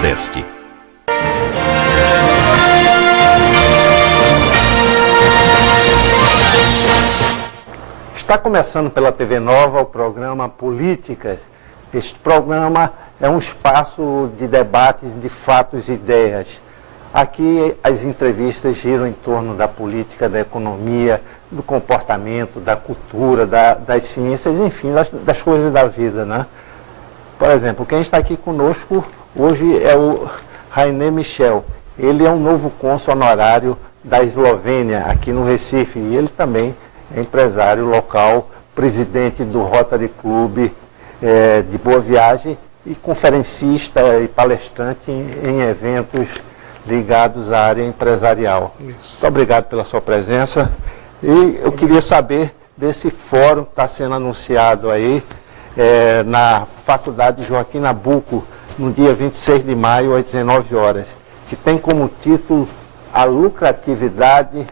Nordeste. Está começando pela TV Nova o programa Políticas. Este programa é um espaço de debates de fatos e ideias. Aqui as entrevistas giram em torno da política, da economia, do comportamento, da cultura, das ciências, enfim, das coisas da vida, né? Por exemplo, quem está aqui conosco hoje é o Rainer Michel. Ele é um novo cônsul honorário da Eslovênia, aqui no Recife, e ele também é empresário local, presidente do Rotary Club de Boa Viagem e conferencista e palestrante em eventos ligados à área empresarial. Isso. Muito obrigado pela sua presença. E eu queria saber desse fórum que está sendo anunciado aí na Faculdade Joaquim Nabuco, no dia 26 de maio, às 19 horas, que tem como título A Lucratividade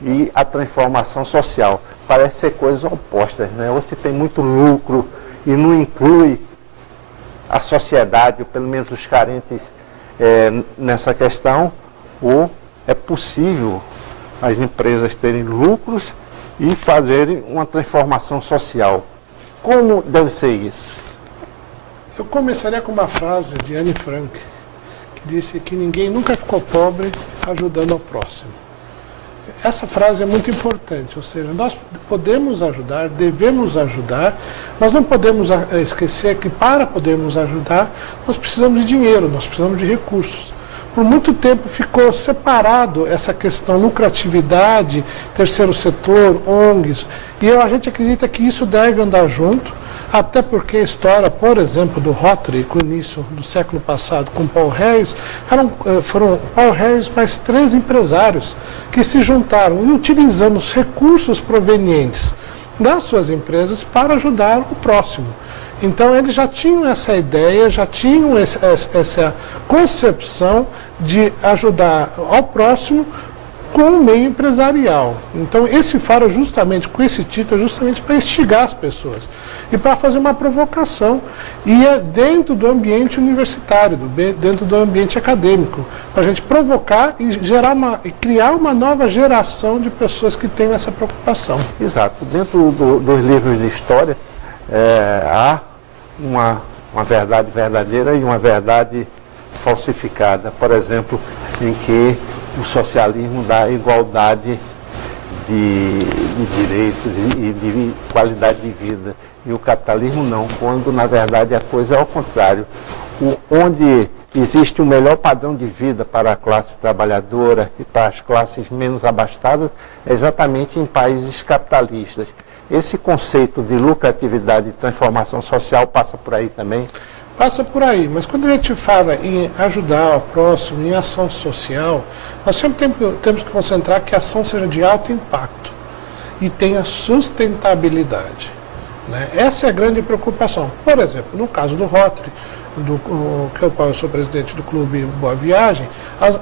e a Transformação Social. Parece ser coisas opostas, né? Ou se tem muito lucro e não inclui a sociedade, ou pelo menos os carentes, nessa questão, ou é possível as empresas terem lucros e fazerem uma transformação social. Como deve ser isso? Eu começaria com uma frase de Anne Frank, que disse que ninguém nunca ficou pobre ajudando ao próximo. Essa frase é muito importante, ou seja, nós podemos ajudar, devemos ajudar, mas não podemos esquecer que para podermos ajudar, nós precisamos de dinheiro, nós precisamos de recursos. Por muito tempo ficou separado essa questão lucratividade, terceiro setor, ONGs, e a gente acredita que isso deve andar junto, até porque a história, por exemplo, do Rotary, com o início do século passado, com Paul Harris, foram Paul Harris mais 3 empresários que se juntaram e utilizando os recursos provenientes das suas empresas para ajudar o próximo. Então eles já tinham essa ideia, já tinham essa concepção de ajudar ao próximo com o meio empresarial. Então esse faro justamente com esse título é justamente para instigar as pessoas e para fazer uma provocação, e é dentro do ambiente universitário, dentro do ambiente acadêmico, para a gente provocar e criar uma nova geração de pessoas que tenham essa preocupação. Exato. Dentro dos livros de história há uma verdade verdadeira e uma verdade falsificada. Por exemplo, em que o socialismo dá igualdade de direitos e de qualidade de vida. E o capitalismo não, quando na verdade a coisa é ao contrário. Onde existe um melhor padrão de vida para a classe trabalhadora e para as classes menos abastadas é exatamente em países capitalistas. Esse conceito de lucratividade e transformação social passa por aí também? Passa por aí, mas quando a gente fala em ajudar o próximo, em ação social, nós sempre temos que concentrar que a ação seja de alto impacto e tenha sustentabilidade, né? Essa é a grande preocupação. Por exemplo, no caso do Rotary, que eu sou presidente do Clube Boa Viagem,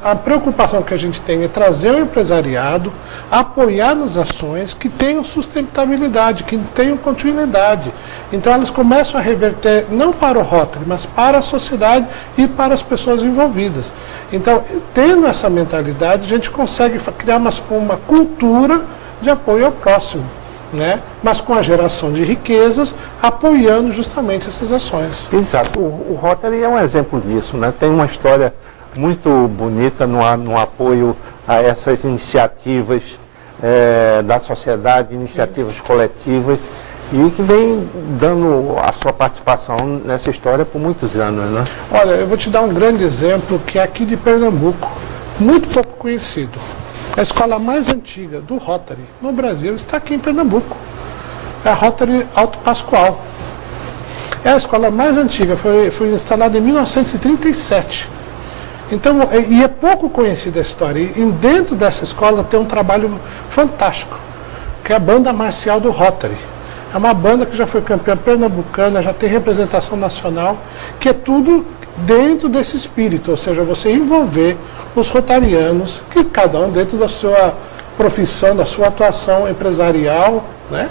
a preocupação que a gente tem é trazer o empresariado, apoiar nas ações que tenham sustentabilidade, que tenham continuidade. Então elas começam a reverter não para o Rotary, mas para a sociedade e para as pessoas envolvidas. Então, tendo essa mentalidade, a gente consegue criar uma cultura de apoio ao próximo, né? Mas com a geração de riquezas, apoiando justamente essas ações. Exato. O Rotary é um exemplo disso, né? Tem uma história muito bonita no apoio a essas iniciativas da sociedade, iniciativas coletivas, e que vem dando a sua participação nessa história por muitos anos, né? Olha, eu vou te dar um grande exemplo que é aqui de Pernambuco, muito pouco conhecido. A escola mais antiga do Rotary no Brasil está aqui em Pernambuco. É a Rotary Alto Pascoal. É a escola mais antiga, foi instalada em 1937. Então, e é pouco conhecida a história. E dentro dessa escola tem um trabalho fantástico, que é a Banda Marcial do Rotary. É uma banda que já foi campeã pernambucana, já tem representação nacional, que é tudo dentro desse espírito, ou seja, você envolver os rotarianos, que cada um dentro da sua profissão, da sua atuação empresarial, né,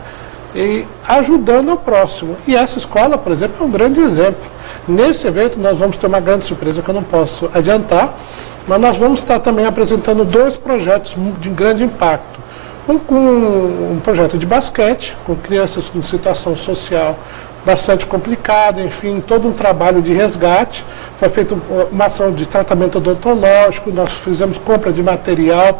e ajudando o próximo. E essa escola, por exemplo, é um grande exemplo. Nesse evento nós vamos ter uma grande surpresa que eu não posso adiantar, mas nós vamos estar também apresentando 2 projetos de grande impacto. Um projeto de basquete, com crianças com situação social bastante complicada, enfim, todo um trabalho de resgate. Foi feita uma ação de tratamento odontológico, nós fizemos compra de material,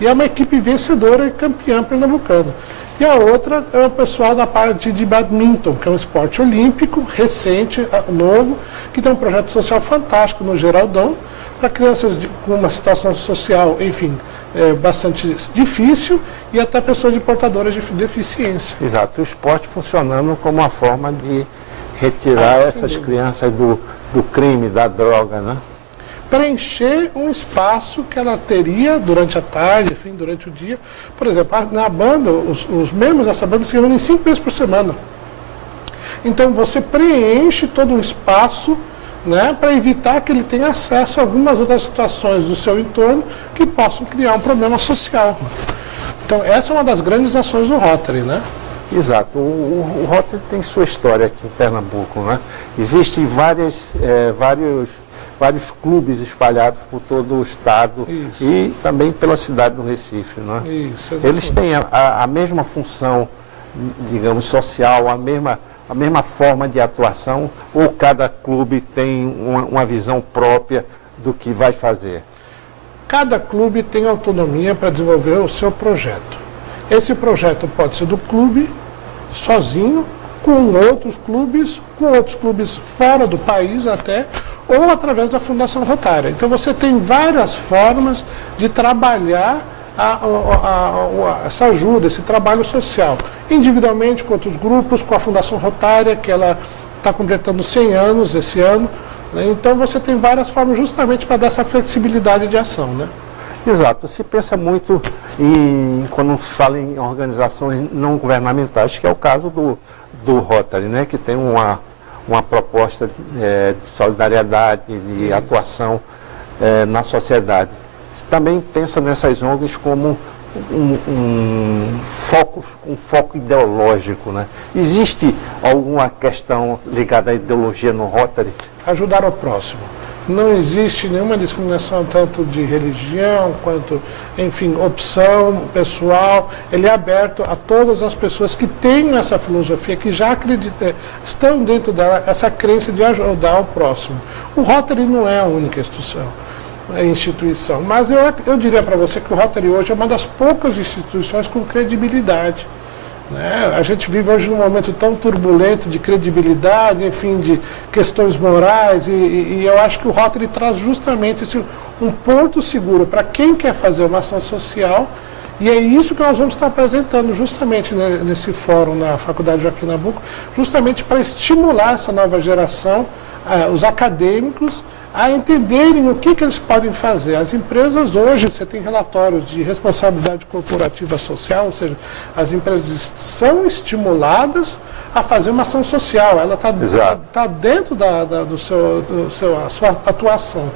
e é uma equipe vencedora e campeã pernambucana. E a outra é o pessoal da parte de badminton, que é um esporte olímpico, recente, novo, que tem um projeto social fantástico no Geraldão, para crianças com uma situação social, enfim, bastante difícil, e até pessoas portadoras de deficiência. Exato, o esporte funcionando como uma forma de retirar essas crianças do crime, da droga, né? Preencher um espaço que ela teria durante a tarde, enfim, durante o dia. Por exemplo, na banda, os membros dessa banda se reúnem 5 vezes por semana. Então você preenche todo um espaço, né, para evitar que ele tenha acesso a algumas outras situações do seu entorno que possam criar um problema social. Então essa é uma das grandes ações do Rotary, né? Exato. O Rotary tem sua história aqui em Pernambuco, né? Existem vários clubes espalhados por todo o estado. Isso. E também pela cidade do Recife, né? Isso, eles têm a mesma função, digamos, social, a mesma forma de atuação, ou cada clube tem uma visão própria do que vai fazer? Cada clube tem autonomia para desenvolver o seu projeto. Esse projeto pode ser do clube, sozinho, com outros clubes fora do país até, ou através da Fundação Rotária. Então você tem várias formas de trabalhar essa ajuda, esse trabalho social, individualmente com outros grupos, com a Fundação Rotária, que ela está completando 100 anos esse ano, né? Então você tem várias formas justamente para dar essa flexibilidade de ação, né? Exato, se pensa muito quando se fala em organizações não governamentais, que é o caso do Rotary, né? Que tem uma proposta de solidariedade, de atuação na sociedade. Também pensa nessas ONGs como um foco ideológico, né? Existe alguma questão ligada à ideologia no Rotary? Ajudar o próximo. Não existe nenhuma discriminação tanto de religião quanto, enfim, opção pessoal. Ele é aberto a todas as pessoas que têm essa filosofia, que já acreditam, estão dentro dela, essa crença de ajudar o próximo. O Rotary não é a única instituição, mas eu diria para você que o Rotary hoje é uma das poucas instituições com credibilidade, né? A gente vive hoje num momento tão turbulento de credibilidade, enfim, de questões morais, e eu acho que o Rotary traz justamente um porto seguro para quem quer fazer uma ação social, e é isso que nós vamos estar apresentando justamente nesse fórum na Faculdade Joaquim Nabuco, justamente para estimular essa nova geração, os acadêmicos, a entenderem o que eles podem fazer. As empresas hoje, você tem relatórios de responsabilidade corporativa social, ou seja, as empresas são estimuladas a fazer uma ação social, ela está dentro da sua atuação.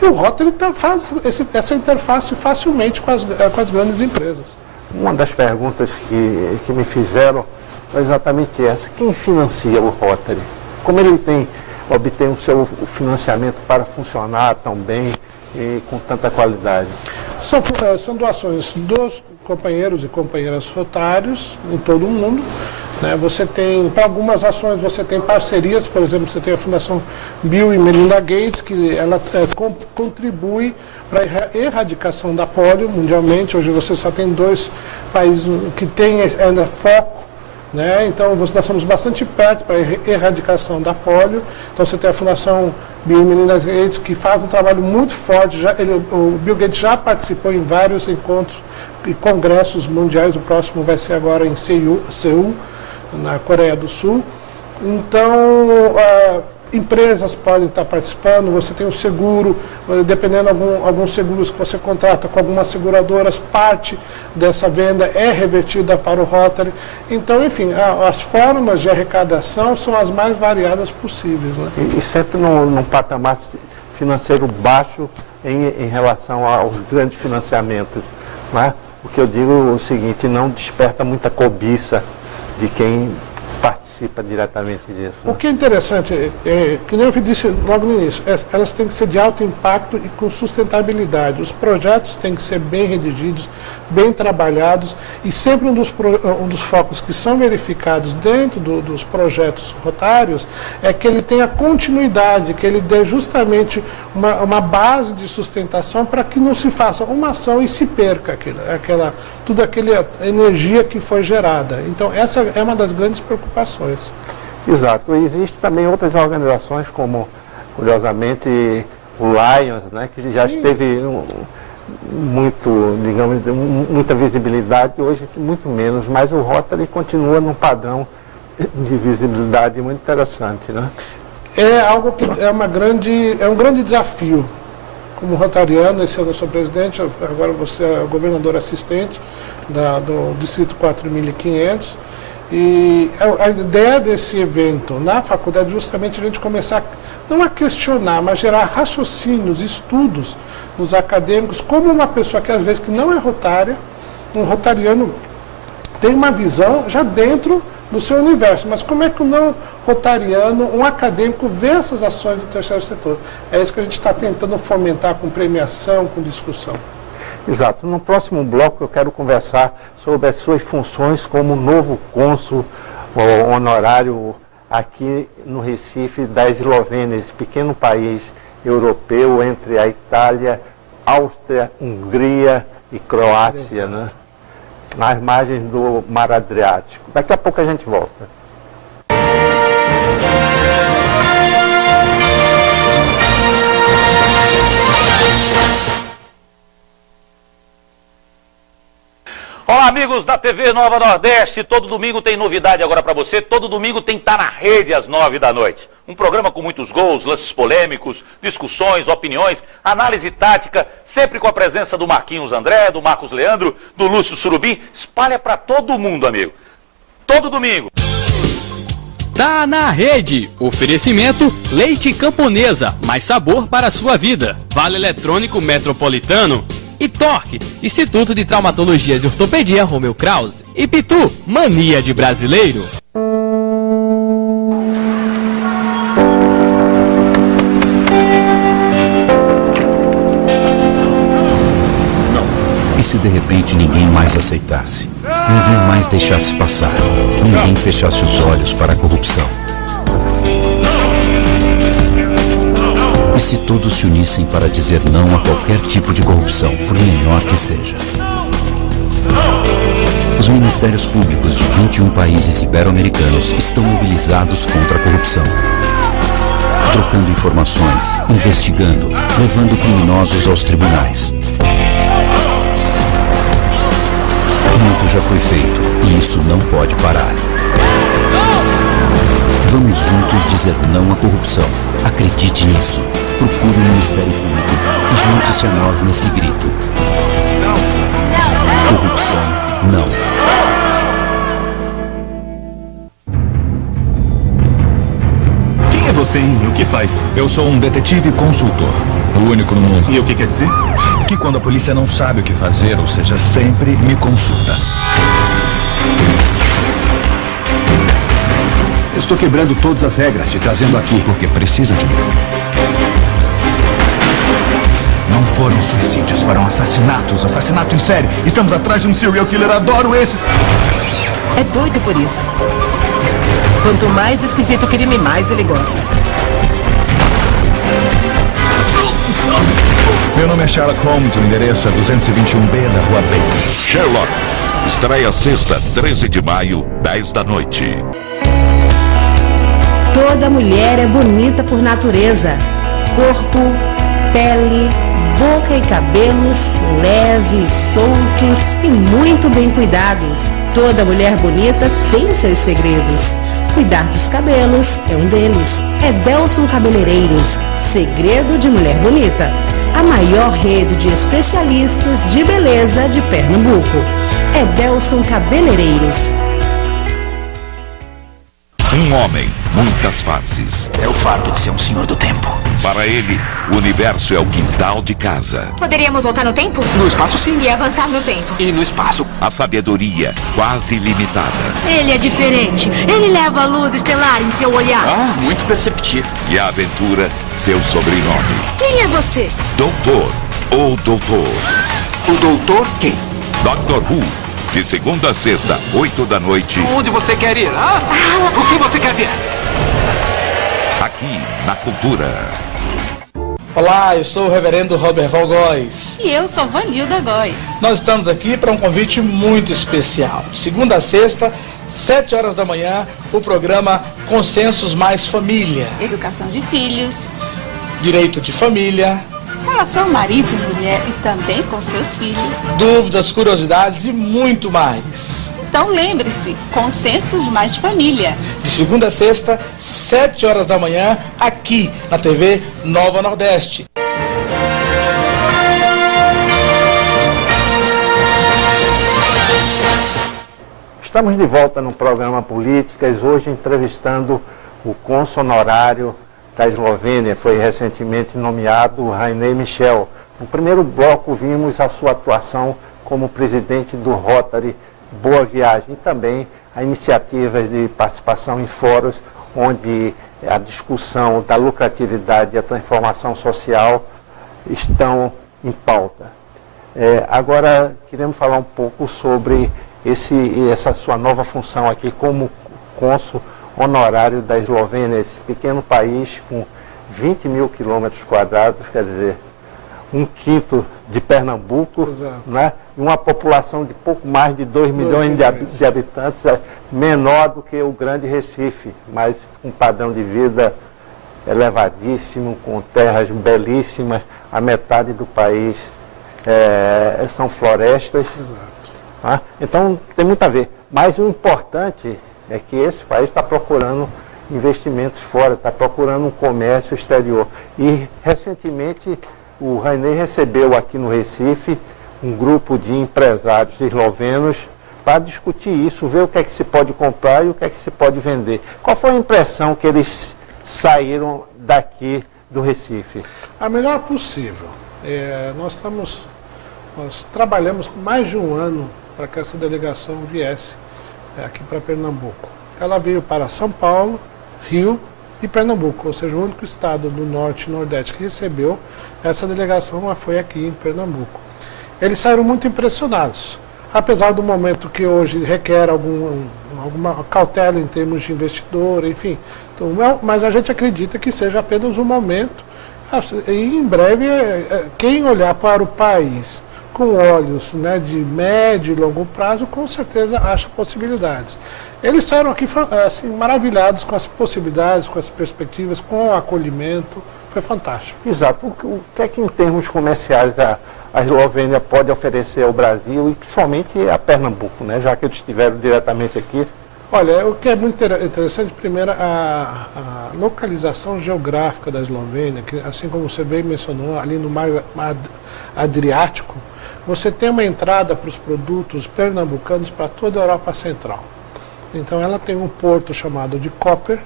E o Rotary faz essa interface facilmente com as grandes empresas. Uma das perguntas que me fizeram foi exatamente essa: quem financia o Rotary? Como ele obtém o seu financiamento para funcionar tão bem e com tanta qualidade? São doações dos companheiros e companheiras rotários em todo o mundo, né? Você tem, para algumas ações, você tem parcerias, por exemplo, você tem a Fundação Bill e Melinda Gates, que ela contribui para a erradicação da polio mundialmente. Hoje você só tem 2 países que têm ainda foco, né? Então nós estamos bastante perto para a erradicação da polio. Então você tem a Fundação Bill e Melinda Gates, que faz um trabalho muito forte. O Bill Gates já participou em vários encontros e congressos mundiais. O próximo vai ser agora em Seul, na Coreia do Sul. Então empresas podem estar participando, você tem o seguro, dependendo alguns seguros que você contrata com algumas seguradoras, parte dessa venda é revertida para o Rotary. Então, enfim, as formas de arrecadação são as mais variadas possíveis, né? E sempre num patamar financeiro baixo em relação aos grandes financiamentos, né? O que eu digo é o seguinte: não desperta muita cobiça de quem participa diretamente disso. O que é interessante, que nem eu disse logo no início, elas têm que ser de alto impacto e com sustentabilidade. Os projetos têm que ser bem redigidos, bem trabalhados, e sempre um dos focos que são verificados dentro dos projetos rotários é que ele tenha continuidade, que ele dê justamente uma base de sustentação para que não se faça uma ação e se perca toda aquela energia que foi gerada. Então, essa é uma das grandes preocupações. Exato. E existem também outras organizações, como, curiosamente, o Lions, né, que já esteve muita visibilidade, hoje muito menos, mas o Rotary continua num padrão de visibilidade muito interessante, né? É algo que é um grande desafio. Como rotariano, esse ano eu sou presidente, agora você é o governador assistente do Distrito 4.500. E a ideia desse evento na faculdade é justamente a gente começar, não a questionar, mas gerar raciocínios, estudos nos acadêmicos, como uma pessoa que às vezes que não é rotária, um rotariano tem uma visão já dentro do seu universo, mas como é que o não rotariano, um acadêmico, vê essas ações do terceiro setor? É isso que a gente está tentando fomentar com premiação, com discussão. Exato. No próximo bloco eu quero conversar sobre as suas funções como novo cônsul honorário aqui no Recife da Eslovênia, esse pequeno país europeu entre a Itália, Áustria, Hungria e Croácia, né? Nas margens do Mar Adriático. Daqui a pouco a gente volta. Olá, amigos da TV Nova Nordeste. Todo domingo tem novidade agora para você. Todo domingo tem Tá na Rede às 9 da noite. Um programa com muitos gols, lances polêmicos, discussões, opiniões, análise tática, sempre com a presença do Marquinhos André, do Marcos Leandro, do Lúcio Surubim. Espalha para todo mundo, amigo. Todo domingo. Tá na Rede. Oferecimento Leite Camponesa. Mais sabor para a sua vida. Vale Eletrônico Metropolitano. E Torque, Instituto de Traumatologia e Ortopedia Romeu Krause. E Pitu, mania de brasileiro. E se de repente ninguém mais aceitasse? Ninguém mais deixasse passar? Ninguém fechasse os olhos para a corrupção? E se todos se unissem para dizer não a qualquer tipo de corrupção, por menor que seja? Os ministérios públicos de 21 países ibero-americanos estão mobilizados contra a corrupção. Trocando informações, investigando, levando criminosos aos tribunais. Muito já foi feito e isso não pode parar. Vamos juntos dizer não à corrupção. Acredite nisso. Procure o Ministério Público e junte-se a nós nesse grito. Corrupção, não. Quem é você e o que faz? Eu sou um detetive consultor. O único no mundo. E o que quer dizer? Que quando a polícia não sabe o que fazer, ou seja, sempre me consulta. Estou quebrando todas as regras, te trazendo aqui. Porque precisa de mim. Não foram suicídios, foram assassinatos. Assassinato em série. Estamos atrás de um serial killer. Adoro esse. É doido por isso. Quanto mais esquisito o crime, mais ele gosta. Meu nome é Sherlock Holmes, o endereço é 221B da Rua Bates. Sherlock. Estreia sexta, 13 de maio, 10 da noite. Toda mulher é bonita por natureza. Corpo, pele, boca e cabelos leves, soltos e muito bem cuidados. Toda mulher bonita tem seus segredos. Cuidar dos cabelos é um deles. É Delson Cabeleireiros, segredo de mulher bonita. A maior rede de especialistas de beleza de Pernambuco. É Delson Cabeleireiros. Um homem, muitas faces. É o fato de ser um senhor do tempo. Para ele, o universo é o quintal de casa. Poderíamos voltar no tempo? No espaço, sim. E avançar no tempo. E no espaço. A sabedoria quase ilimitada. Ele é diferente. Ele leva a luz estelar em seu olhar. Ah, muito perceptivo. E a aventura, seu sobrenome. Quem é você? Doutor ou Doutor. O doutor quem? Doctor Who. De segunda a sexta, 8 da noite. Onde você quer ir? O que você quer ver? Aqui, na Cultura. Olá, eu sou o reverendo Robert Valgóis. E eu sou Vanilda Góes. Nós estamos aqui para um convite muito especial. De segunda a sexta, 7 horas da manhã, o programa Consensos Mais Família. Educação de filhos. Direito de família. Relação marido e mulher e também com seus filhos. Dúvidas, curiosidades e muito mais. Então lembre-se, Consensos Mais Família. De segunda a sexta, 7 horas da manhã, aqui na TV Nova Nordeste. Estamos de volta no programa Políticas, hoje entrevistando o cônsul honorário da Eslovênia, foi recentemente nomeado Rainer Michel. No primeiro bloco vimos a sua atuação como presidente do Rotary Boa Viagem e também a iniciativa de participação em fóruns onde a discussão da lucratividade e a transformação social estão em pauta. Agora queremos falar um pouco sobre essa sua nova função aqui como cônsul honorário da Eslovênia, esse pequeno país com 20 mil quilômetros quadrados, quer dizer, 1/5 de Pernambuco, né? E uma população de pouco mais de 2 milhões de habitantes, menor do que o Grande Recife, mas com um padrão de vida elevadíssimo, com terras belíssimas, a metade do país são florestas. Né? Então tem muito a ver. Mas o importante é que esse país está procurando investimentos fora, está procurando um comércio exterior. E, recentemente, o Rainer recebeu aqui no Recife um grupo de empresários eslovenos para discutir isso, ver o que é que se pode comprar e o que é que se pode vender. Qual foi a impressão que eles saíram daqui do Recife? A melhor possível. Nós trabalhamos mais de um ano para que essa delegação viesse aqui para Pernambuco. Ela veio para São Paulo, Rio e Pernambuco, ou seja, o único estado do Norte e Nordeste que recebeu essa delegação foi aqui em Pernambuco. Eles saíram muito impressionados, apesar do momento que hoje requer alguma cautela em termos de investidor, enfim. Então, mas a gente acredita que seja apenas um momento e em breve quem olhar para o país com olhos, né, de médio e longo prazo, com certeza acha possibilidades. Eles saíram aqui assim, maravilhados com as possibilidades, com as perspectivas, com o acolhimento, foi fantástico. Exato. O que é que em termos comerciais a Eslovênia pode oferecer ao Brasil e principalmente a Pernambuco, né, já que eles estiveram diretamente aqui? Olha, o que é muito interessante, primeiro, a localização geográfica da Eslovênia, que assim como você bem mencionou, ali no mar Adriático, você tem uma entrada para os produtos pernambucanos para toda a Europa Central. Então ela tem um porto chamado de Koper,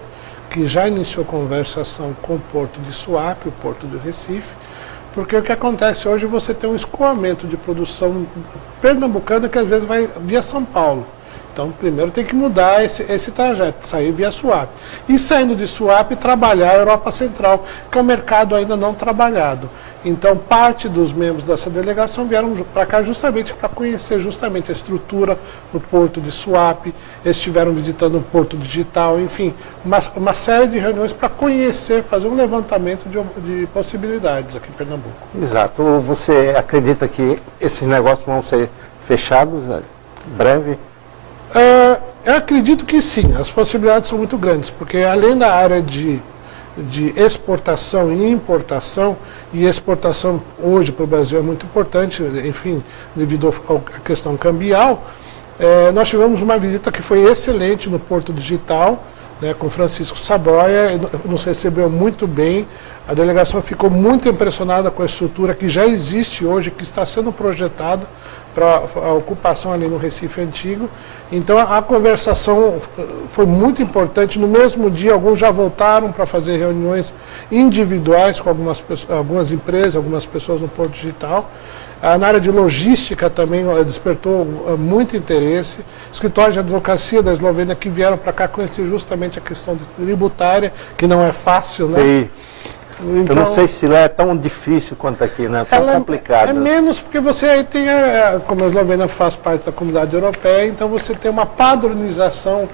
que já iniciou conversação com o porto de Suape, o porto do Recife, porque o que acontece hoje, você tem um escoamento de produção pernambucana que às vezes vai via São Paulo. Então, primeiro tem que mudar esse trajeto, sair via Suape. E saindo de Suape, trabalhar a Europa Central, que é um mercado ainda não trabalhado. Então, parte dos membros dessa delegação vieram para cá justamente para conhecer justamente a estrutura do Porto de Suape, eles estiveram visitando o Porto Digital, enfim, uma série de reuniões para conhecer, fazer um levantamento de possibilidades aqui em Pernambuco. Exato. Você acredita que esses negócios vão ser fechados em breve? Eu acredito que sim, as possibilidades são muito grandes, porque além da área de exportação e importação, e exportação hoje para o Brasil é muito importante, enfim, devido à questão cambial, nós tivemos uma visita que foi excelente no Porto Digital, né, com Francisco Saboia, nos recebeu muito bem. A delegação ficou muito impressionada com a estrutura que já existe hoje, que está sendo projetada para a ocupação ali no Recife Antigo. Então a conversação foi muito importante. No mesmo dia, alguns já voltaram para fazer reuniões individuais com algumas empresas, algumas pessoas no Porto Digital. Na área de logística também despertou muito interesse. Escritórios de advocacia da Eslovênia que vieram para cá conhecer justamente a questão tributária, que não é fácil, né? Sim. Então, eu não sei se lá é tão difícil quanto aqui, né? Tão complicado. É menos porque você aí tem, como a Eslovênia faz parte da comunidade europeia, então você tem uma padronização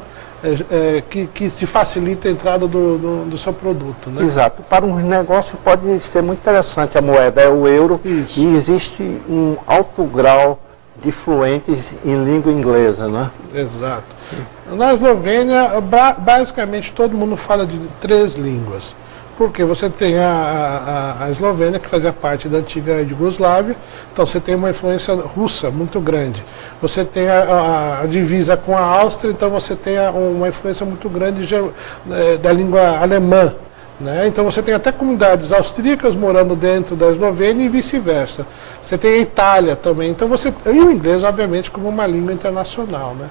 que te facilita a entrada do seu produto, né? Exato. Para um negócio pode ser muito interessante. A moeda é o euro. Isso. E existe um alto grau de fluentes em língua inglesa, né? Exato. Na Eslovênia, basicamente todo mundo fala de 3 línguas. Porque você tem a Eslovênia, que fazia parte da antiga Iugoslávia, então você tem uma influência russa muito grande. Você tem a divisa com a Áustria, então você tem uma influência muito grande da língua alemã, né? Então você tem até comunidades austríacas morando dentro da Eslovênia e vice-versa. Você tem a Itália também, então e o inglês, obviamente, como uma língua internacional, né?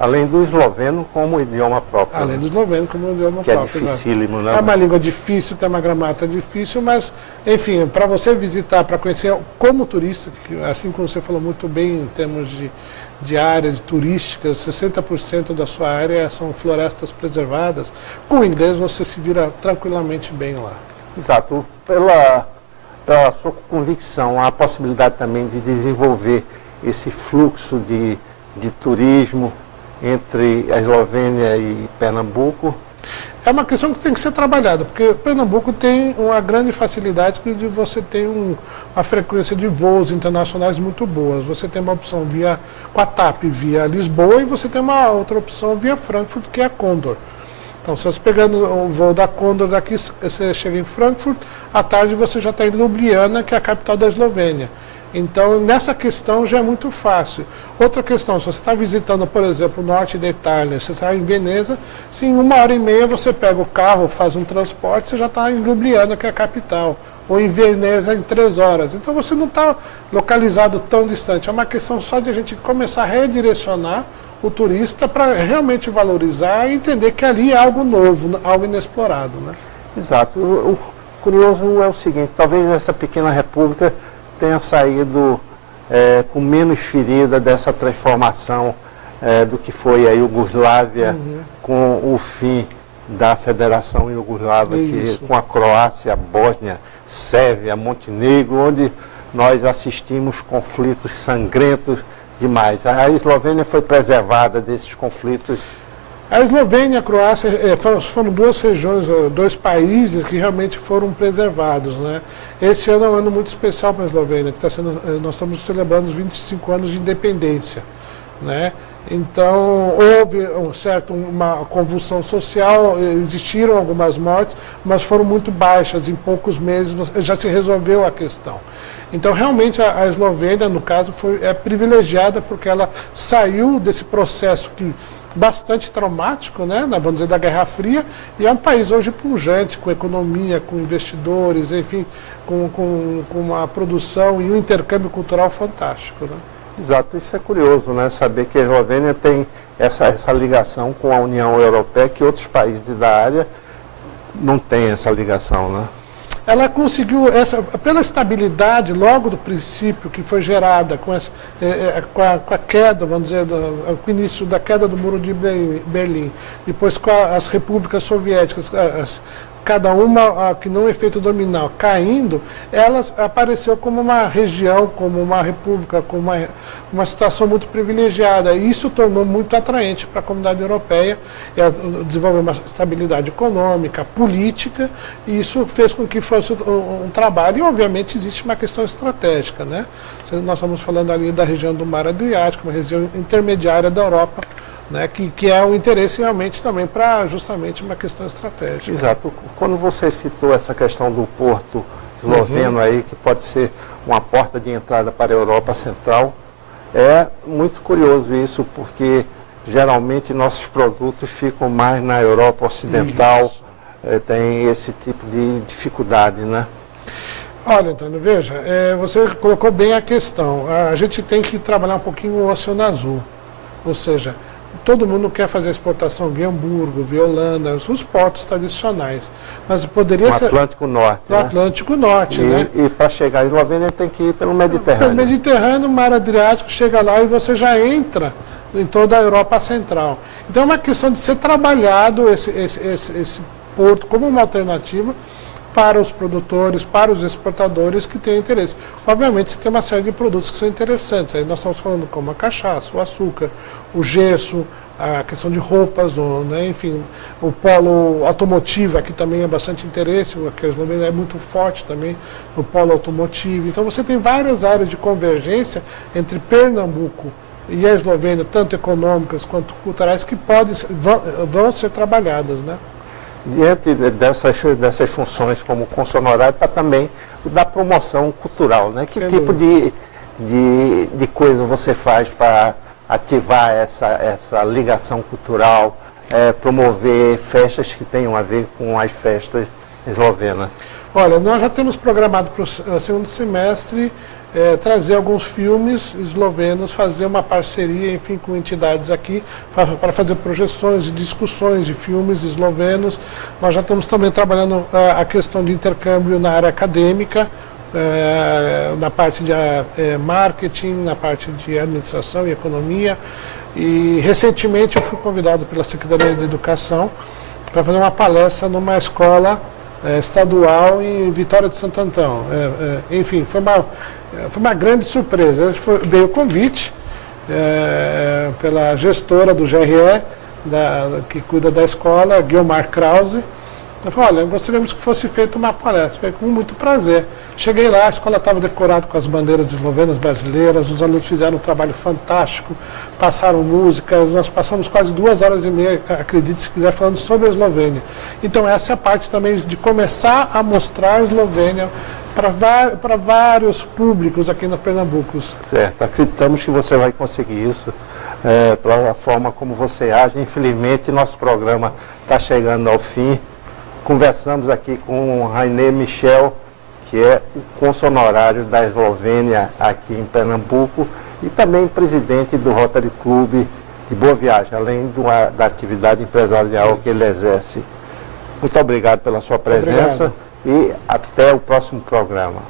Além do esloveno como idioma próprio. Além do esloveno como idioma próprio. Que é dificílimo, né? É uma língua difícil, tem uma gramática difícil, mas, enfim, para você visitar, para conhecer como turista, assim como você falou muito bem em termos de áreas turísticas, 60% da sua área são florestas preservadas. Com o inglês você se vira tranquilamente bem lá. Exato. Pela sua convicção, há a possibilidade também de desenvolver esse fluxo de turismo entre a Eslovênia e Pernambuco? É uma questão que tem que ser trabalhada, porque Pernambuco tem uma grande facilidade de você ter uma frequência de voos internacionais muito boas. Você tem uma opção com a TAP via Lisboa e você tem uma outra opção via Frankfurt, que é a Condor. Então, se você pegando o voo da Condor daqui, você chega em Frankfurt, à tarde você já está em Ljubljana, que é a capital da Eslovênia. Então, nessa questão já é muito fácil. Outra questão, se você está visitando, por exemplo, o norte da Itália, você está em Veneza, se em 1h30 você pega o carro, faz um transporte, você já está em Ljubljana, que é a capital, ou em Veneza em 3 horas. Então, você não está localizado tão distante. É uma questão só de a gente começar a redirecionar o turista para realmente valorizar e entender que ali é algo novo, algo inexplorado, né? Exato. O curioso é o seguinte, talvez essa pequena república tenha saído com menos ferida dessa transformação do que foi a Iugoslávia, com o fim da Federação Iugoslava, com a Croácia, a Bósnia, Sérvia, Montenegro, onde nós assistimos conflitos sangrentos demais. A Eslovênia foi preservada desses conflitos. A Eslovênia e a Croácia foram 2 regiões, 2 países que realmente foram preservados, né? Esse ano é um ano muito especial para a Eslovênia, que nós estamos celebrando os 25 anos de independência, né? Então, houve uma convulsão social, existiram algumas mortes, mas foram muito baixas, em poucos meses já se resolveu a questão. Então, realmente, a Eslovênia, no caso, é privilegiada porque ela saiu desse processo bastante traumático, né, vamos dizer, da Guerra Fria, e é um país hoje pujante, com economia, com investidores, enfim, com uma produção e um intercâmbio cultural fantástico, né? Exato, isso é curioso, né, saber que a Eslovênia tem essa ligação com a União Europeia, que outros países da área não têm essa ligação, né? Ela conseguiu, pela estabilidade logo do princípio que foi gerada com a queda, vamos dizer, com o início da queda do Muro de Berlim, depois com as repúblicas soviéticas, cada uma que não efeito dominal caindo, ela apareceu como uma região, como uma república, como uma situação muito privilegiada. E isso tornou muito atraente para a comunidade europeia. Ela desenvolveu uma estabilidade econômica, política, e isso fez com que fosse um trabalho. E, obviamente, existe uma questão estratégica, né? Nós estamos falando ali da região do Mar Adriático, uma região intermediária da Europa, né, que é um interesse realmente também para justamente uma questão estratégica. Exato. Quando você citou essa questão do porto esloveno aí, que pode ser uma porta de entrada para a Europa Central, é muito curioso isso, porque geralmente nossos produtos ficam mais na Europa Ocidental, tem esse tipo de dificuldade, né? Olha, Antônio, veja, você colocou bem a questão. A gente tem que trabalhar um pouquinho o Oceano Azul, ou seja, todo mundo quer fazer exportação via Hamburgo, via Holanda, os portos tradicionais. Mas poderia ser... Atlântico Norte. No Atlântico Norte, né? E para chegar à Eslovênia tem que ir pelo Mediterrâneo. Pelo Mediterrâneo, Mar Adriático, chega lá e você já entra em toda a Europa Central. Então é uma questão de ser trabalhado esse porto como uma alternativa para os produtores, para os exportadores que têm interesse. Obviamente, você tem uma série de produtos que são interessantes. Aí nós estamos falando como a cachaça, o açúcar, o gesso, a questão de roupas, né, enfim, o polo automotivo, aqui também é bastante interesse, a Eslovênia é muito forte também no polo automotivo. Então, você tem várias áreas de convergência entre Pernambuco e a Eslovênia, tanto econômicas quanto culturais, que vão ser trabalhadas, né? Diante dessas funções como consonorário, está também o da promoção cultural, né? Que tipo de coisa você faz para ativar essa ligação cultural, promover festas que tenham a ver com as festas eslovenas? Olha, nós já temos programado para o segundo semestre trazer alguns filmes eslovenos, fazer uma parceria, enfim, com entidades aqui, para fazer projeções e discussões de filmes eslovenos. Nós já estamos também trabalhando a questão de intercâmbio na área acadêmica, na parte de marketing, na parte de administração e economia. E recentemente eu fui convidado pela Secretaria de Educação para fazer uma palestra numa escola estadual em Vitória de Santo Antão. Enfim, foi uma grande surpresa. Veio o convite pela gestora do GRE, que cuida da escola, Guilmar Krause. Eu falei, olha, gostaríamos que fosse feita uma palestra. Foi com muito prazer. Cheguei lá, a escola estava decorada com as bandeiras eslovenas brasileiras, os alunos fizeram um trabalho fantástico, passaram músicas, nós passamos quase 2 horas e meia, acredite se quiser, falando sobre a Eslovênia. Então essa é a parte também de começar a mostrar a Eslovênia para vários públicos aqui no Pernambuco. Certo, acreditamos que você vai conseguir isso, pela forma como você age. Infelizmente, nosso programa está chegando ao fim. Conversamos aqui com o Rainer Michel, que é o consonorário da Eslovênia aqui em Pernambuco e também presidente do Rotary Club de Boa Viagem, além da atividade empresarial que ele exerce. Muito obrigado pela sua presença e até o próximo programa.